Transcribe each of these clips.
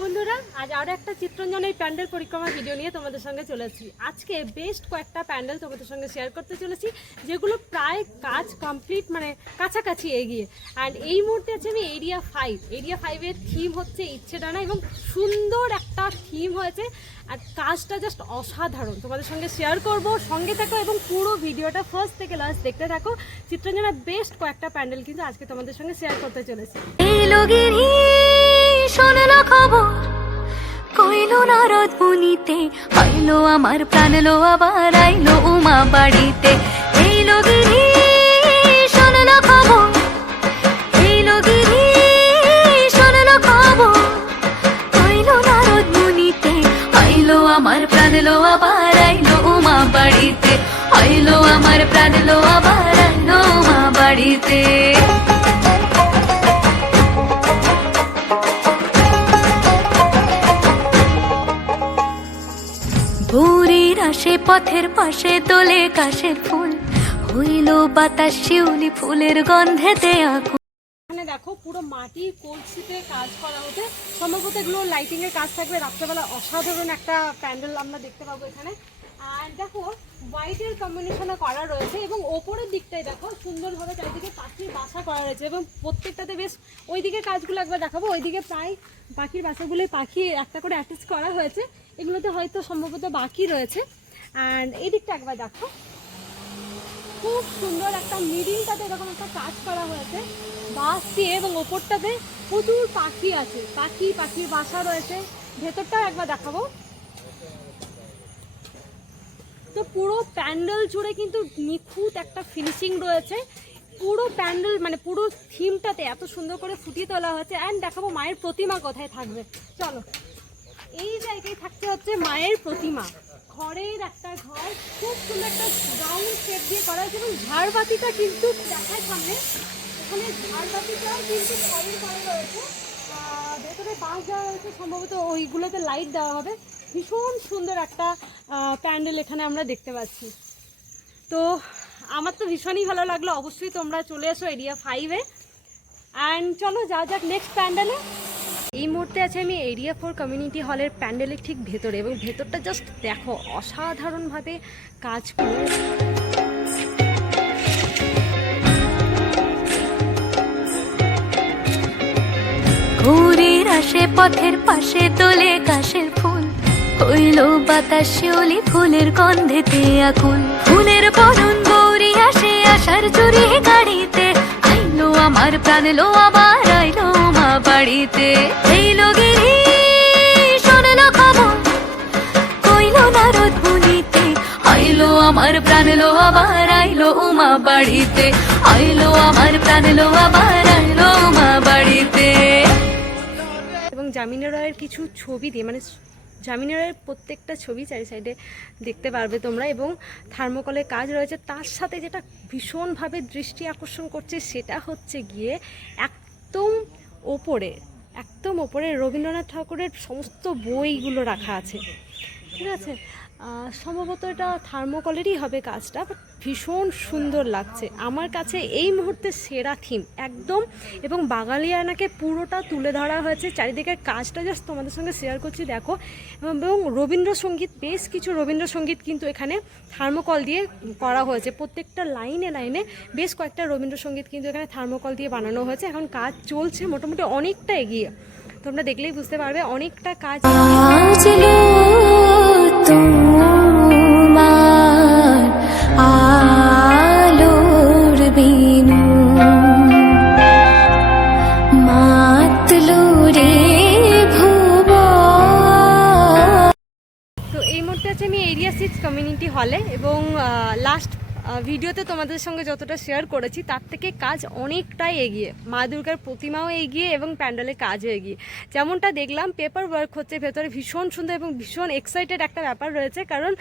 বন্ধুরা, আজ আরো একটা চিত্রঞ্জনের প্যান্ডেল পরিক্রমা ভিডিও নিয়ে তোমাদের সঙ্গে চলেছি। আজকে বেস্ট কয়েকটা প্যান্ডেল তোমাদের সঙ্গে শেয়ার করতে চলেছি, যেগুলো প্রায় কাজ কমপ্লিট, মানে কাছাকাছি এগিয়ে। অ্যান্ড এই মুহূর্তে আছে আমি এরিয়া 5-এর থিম হচ্ছে ইচ্ছেডানা, এবং সুন্দর একটা থিম হয়েছে। আর কাজটা জাস্ট অসাধারণ, তোমাদের সঙ্গে শেয়ার করব, সঙ্গে থাকো এবং পুরো ভিডিওটা ফার্স্ট থেকে লাস্ট দেখতে থাকো। চিত্রঞ্জনের বেস্ট কয়েকটা প্যান্ডেল কিন্তু আজকে তোমাদের সঙ্গে শেয়ার করতে চলেছি। শোনলো খবর কইলো নারদ মুনিতে, আইলো আমার প্রাণ লো আবার আইলো উমা বাড়িতে। এই লগিরি শোনলো খবর, এই লগিরি শোনলো খবর কইলো নারদ মুনিতে, আইলো আমার প্রাণ লো আবার আইলো উমা বাড়িতে, আইলো আমার প্রাণ লো আবার আইলো উমা বাড়িতে। ভোরের আসে পথের পাশে দোলে কাশের ফুল, হইল বাতাস শিউলি ফুলের গন্ধেতে আগুন। এখানে দেখো পুরো মাটির কলসিতে কাজ করা হচ্ছে, সম্ভবত এগুলো লাইটিং এর কাজ থাকবে। রাত্রেবেলা অসাধারণ একটা প্যান্ডেল আমরা দেখতে পাবো এখানে। আর দেখো হোয়াইটের কম্বিনেশনে করা রয়েছে, এবং ওপরের দিকটায় দেখো সুন্দরভাবে চারিদিকে পাখির বাসা করা রয়েছে, এবং প্রত্যেকটাতে বেশ ওইদিকে কাজগুলো একবার দেখাবো। ওইদিকে প্রায় পাখির বাসাগুলোই পাখি একটা করে অ্যাটাচ করা হয়েছে, এগুলোতে হয়তো সম্ভবত বাকি রয়েছে। অ্যান্ড এই দিকটা একবার দেখো, খুব সুন্দর একটা মিডিলটাতে এরকম একটা কাজ করা হয়েছে বাঁশ দিয়ে, এবং ওপরটাতে প্রচুর পাখি আছে, পাখির বাসা রয়েছে। ভেতরটাও একবার দেখাবো। তো পুরো প্যান্ডেল জুড়ে কিন্তু নিখুঁত একটা ফিনিশিং রয়েছে। পুরো প্যান্ডেল মানে পুরো থিমটাতে এত সুন্দর করে ফুটিয়ে তোলা হয়েছে। অ্যান্ড দেখাবো মায়ের প্রতিমা কোথায় থাকবে। চলো, এই জায়গায় থাকতে হচ্ছে মায়ের প্রতিমা। ঘরের একটা ঘর, খুব সুন্দর একটা রাউন্ড শেপ দিয়ে করা হয়েছে, এবং ঝাড়বাতিটা কিন্তু দেখায় সামনে। এখানে ঝাড়বাতিটাও কিন্তু ঘরের ঘরে রয়েছে, ভেতরে বাঁশ দেওয়া রয়েছে, সম্ভবত ওইগুলোতে লাইট দেওয়া হবে। ভীষণ সুন্দর একটা প্যান্ডেল এখানে আমরা দেখতে পাচ্ছি। তো আমার তো ভীষণই ভালো লাগলো। অবশ্যই তোমরা চলে এসো এরিয়া 5-এ। অ্যান্ড চলো যা যাক নেক্সট প্যান্ডেলে। এই মুহূর্তে আছে আমি এরিয়া 4 কমিউনিটি হলের প্যান্ডেলের ঠিক ভেতরে, এবং ভেতরটা জাস্ট দেখো অসাধারণভাবে কাজ করে। ঘুরের আসে পথের পাশে দোলে কাশের ফুল, হইল বাতাস শিউলি ফুলের গন্ধেতে আকুল। ফুলের বরণ গৌরী আসে আশার চুরি গাড়িতে, আইলো আমার প্রাণ লো আবার আইলো মা বাড়িতে। এই লগিরি শোনলো খবর কইলো নারদ মুনিতে, আইলো আমার প্রাণ লো আবার আইলো উমা বাড়িতে, আইলো আমার প্রাণ লো আবার আইলো উমা বাড়িতে। এবং জামিনী রায়ের কিছু ছবি দিয়ে, মানে জামিনী রায়ের প্রত্যেকটা ছবি চারি সাইডে দেখতে পারবে তোমরা, এবং থার্মোকলের কাজ রয়েছে। তার সাথে যেটা ভীষণভাবে দৃষ্টি আকর্ষণ করছে সেটা হচ্ছে গিয়ে একদম ওপরে রবীন্দ্রনাথ ঠাকুরের সমস্ত বইগুলো রাখা আছে, ঠিক আছে। সম্ভবত এটা থার্মোকলেরই হবে কাজটা, বাট ভীষণ সুন্দর লাগছে আমার কাছে এই মুহূর্তে সেরা থিম একদম। এবং বাঙালিয়ানাকে পুরোটা তুলে ধরা হয়েছে, চারিদিকের কাজটা জাস্ট তোমাদের সঙ্গে শেয়ার করছি দেখো। এবং রবীন্দ্রসঙ্গীত, বেশ কিছু রবীন্দ্রসঙ্গীত কিন্তু এখানে থার্মোকল দিয়ে করা হয়েছে। প্রত্যেকটা লাইনে বেশ কয়েকটা রবীন্দ্রসঙ্গীত কিন্তু এখানে থার্মোকল দিয়ে বানানো হয়েছে। এখন কাজ চলছে, মোটামুটি অনেকটা এগিয়ে, তোমরা দেখলেই বুঝতে পারবে অনেকটা কাজ। তোমার আলোর বিনু মাতলো রে ভুবন। তো এই মুহূর্তে আছে আমি এরিয়া 6 কমিউনিটি হলে, এবং লাস্ট ভিডিওতে তোমাদের সঙ্গে যতটা শেয়ার করেছি তার থেকে কাজ অনেকটাই এগিয়ে। মা দুর্গার প্রতিমাও এগিয়ে এবং প্যান্ডেলের কাজও এগিয়ে। যেমনটা দেখলাম পেপার ওয়ার্ক হচ্ছে ভেতরে, ভীষণ সুন্দর এবং ভীষণ এক্সাইটেড একটা ব্যাপার রয়েছে, কারণ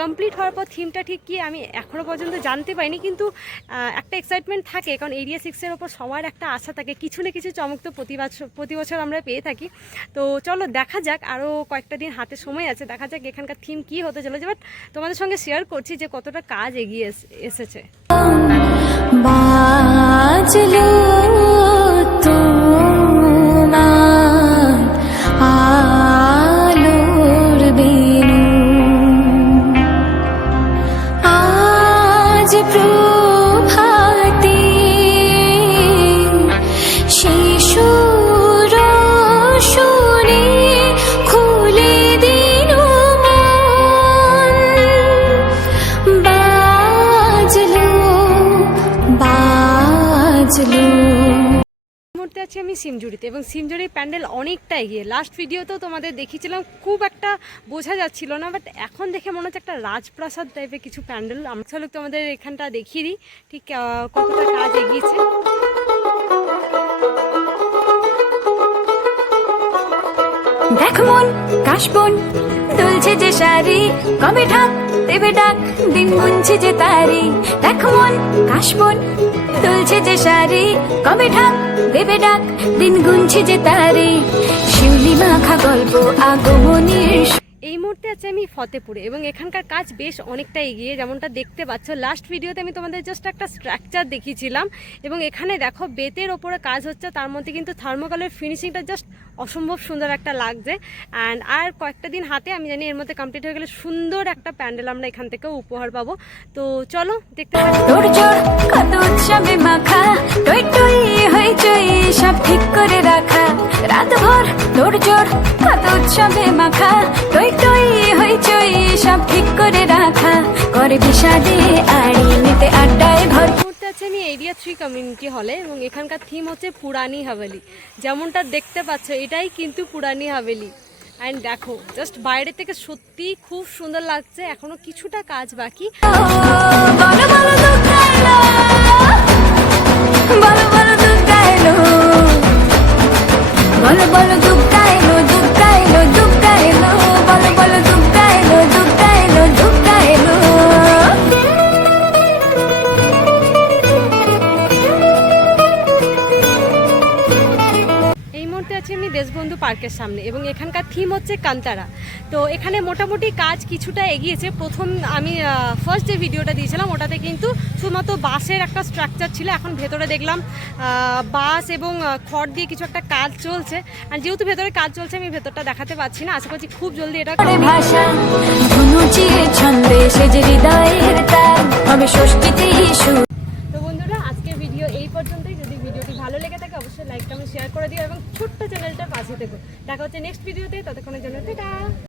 কমপ্লিট হওয়ার পর থিমটা ঠিক কি আমি এখনও পর্যন্ত জানতে পারিনি, কিন্তু একটা এক্সাইটমেন্ট থাকে, কারণ এরিয়া 6-এর ওপর সবার একটা আশা থাকে, কিছু না কিছু চমক তো প্রতি বছর আমরা পেয়ে থাকি। তো চলো দেখা যাক, আরও কয়েকটা দিন হাতে সময় আছে, দেখা যাক এখানকার থিম কী হতে চলেছে। বাট তোমাদের সঙ্গে শেয়ার করছি যে কতটা কাজ এগিয়ে এসেছে। বাজলো তোমার সিমজুরিতে, এবং সিমজুরির প্যান্ডেল অনেকটা এগিয়ে। লাস্ট ভিডিওতেও তোমাদের দেখিয়েছিলাম, খুব একটা বোঝা যাচ্ছিল না, বাট এখন দেখে মনে হচ্ছে একটা রাজপ্রাসাদ টাইপের কিছু প্যান্ডেল। আমি তাহলে তোমাদের এখানটা দেখিয়ে দিই ঠিক কতটা কাজ এগিয়েছে। দেখ মন কাশবন দুলছে যে শাড়ি, কবে ঢাক দেবে ডাক দিন গুনছে যে তারি। দেখ মন কাশবন দুলছে যে শাড়ি, কবে ঢাক দেবে ডাক দিন গুনছে যে তারি। শিউলি মাখা গল্প আগমনীর। এই মুহূর্তে আছে আমি ফতেপুরে, এবং এখানকার কাজ বেশ অনেকটা এগিয়ে, যেমনটা দেখতে পাচ্ছ। লাস্ট ভিডিওতে আমি তোমাদের জাস্ট একটা স্ট্রাকচার দেখিয়েছিলাম, এবং এখানে দেখো বেতের ওপরে কাজ হচ্ছে, তার মধ্যে কিন্তু থার্মোকলের ফিনিশিংটা জাস্ট অসম্ভব সুন্দর একটা লাগছে। অ্যান্ড আর কয়েকটা দিন হাতে, আমি জানি এর মধ্যে কমপ্লিট হয়ে গেলে সুন্দর একটা প্যান্ডেল আমরা এখান থেকেও উপহার পাবো। তো চলো দেখতে পাচ্ছি। তোর জোর কত উৎসবে মাখা, টই টই হইচই সব ঠিক করে রাখা। রাত ভর তোর জোর কত উৎসবে মাখা, টই টই হইচই সব ঠিক করে রাখা। করে বিষাদে আড়ি নিতে আড্ডায় ভর। আছে আমি এরিয়া 3 কমিউনিটি হলে, এবং এখানকার থিম হচ্ছে পুরানি হাভেলি। যেমনটা দেখতে পাচ্ছ এটাই কিন্তু পুরানি হাভেলি। অ্যান্ড দেখো জাস্ট বাইরে থেকে সত্যি খুব সুন্দর লাগছে, এখনো কিছুটা কাজ বাকি। বলো বলো দুঃখ এলো, বলো বলো দুঃখ এলো, বলো বলো দুঃখ এলো, দুঃখ এলো, দুঃখ এলো, বলো বলো দুঃখ এলো, দুঃখ এলো, দুঃখ এলো। আমি দেশবন্ধু পার্কের সামনে, এবং এখানকার থিম হচ্ছে কান্তারা। তো এখানে মোটামুটি কাজ কিছুটা এগিয়েছে। প্রথম আমি ফার্স্ট যে ভিডিওটা দিয়েছিলাম ওটাতে কিন্তু শুধুমাত্র বাঁশের একটা স্ট্রাকচার ছিল, এখন ভেতরে দেখলাম বাঁশ এবং খড় দিয়ে কিছু একটা কাজ চলছে। আর যেহেতু ভেতরে কাজ চলছে আমি ভেতরটা দেখাতে পাচ্ছি না, আশা করছি খুব জলদি এটা ভাষা ধনুচির ছন্দে সেজে হৃদয়ের তার হবে ষষ্ঠীতেই সুর। তো বন্ধুরা আজকের ভিডিও এই পর্যন্তই। যদি ভিডিওটি ভালো লেগে থাকে অবশ্যই লাইক কমেন্ট শেয়ার করে দিও, এবং ছোট্ট চ্যানেলটার পাশে থেকো। দেখা হচ্ছে নেক্সট ভিডিওতে, ততক্ষণের জন্য টাটা।